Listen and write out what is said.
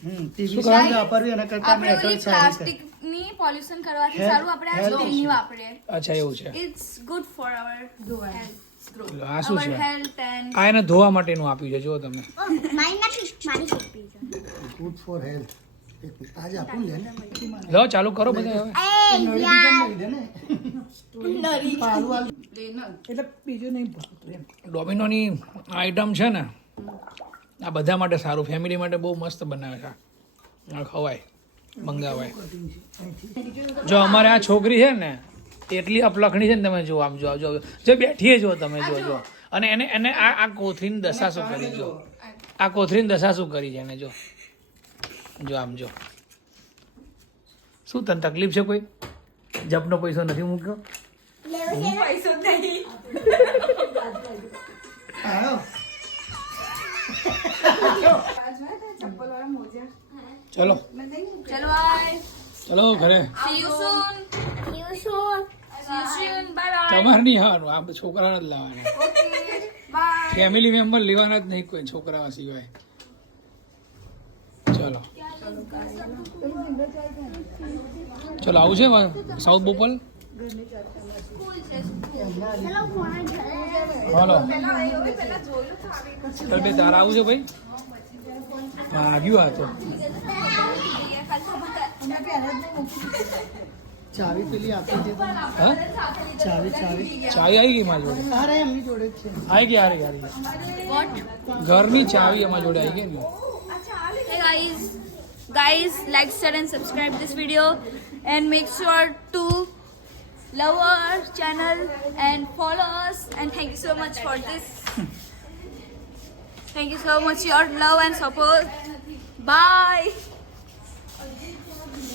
TV સારી વાપરવી એના કરતા આપણે મેટલ ઓલી સારી છે. પ્લાસ્ટિકની પોલ્યુશન કરવાથી સારું આપણે આ સ્ટીલની વાપરીએ. અચ્છા એવું છે it's good for our health. આ શું છે હેલ્થ એન્ડ આ એને ધોવા માટેનું આપ્યું છે જો તમે ગુડ ફોર હેલ્થ. આજે આપું લે ને લો ચાલુ કરો બધા હવે એટલે બીજું નહીં ભાવતું એમ. ડોમિનોની આઈટમ છે ને આ બધા માટે સારું ફેમિલી માટે બહુ મસ્ત બનાવે છે આ ખવાય મંગાવાય જો અમારે આ છોકરી છે ને એટલી અપલખણી છે ને તમે જો આમ જો જો બેઠીએ જો તમે જો અને એને આ કોથળીની દશા શું કરી જો આ કોથળીની દશા શું કરી છે એને જો આમ જો શું તને તકલીફ છે કોઈ જપનો પૈસો નથી મૂક્યો આવ્યો. ચલો ચલો બાય. ચલો ઘરે See you soon. See you soon. Bye bye. તમારે નહીં આવવાનું આ છોકરાને જ લાવવાના Okay. Bye. ફેમિલી મેમ્બર લેવાના જ નહીં કોઈ છોકરા સિવાય ચલો ચલો આવું છે સાઉથ બોપલ હાલો ચાલ બે તારા આવું છે ભાઈ આવ્યું આ તો ચાવી પેલી આપી દે તો. હા ચાવી ચાવી આવી ગઈ મારી જોડે અરે એમની જોડે જ છે. આવી ગઈ ઘરની ચાવી અમારી જોડે આવી ગઈ ને Hey guys, like, share and subscribe this video and make sure to love our channel and follow us, and thank you so much for this. Thank you so much your love and support. Bye.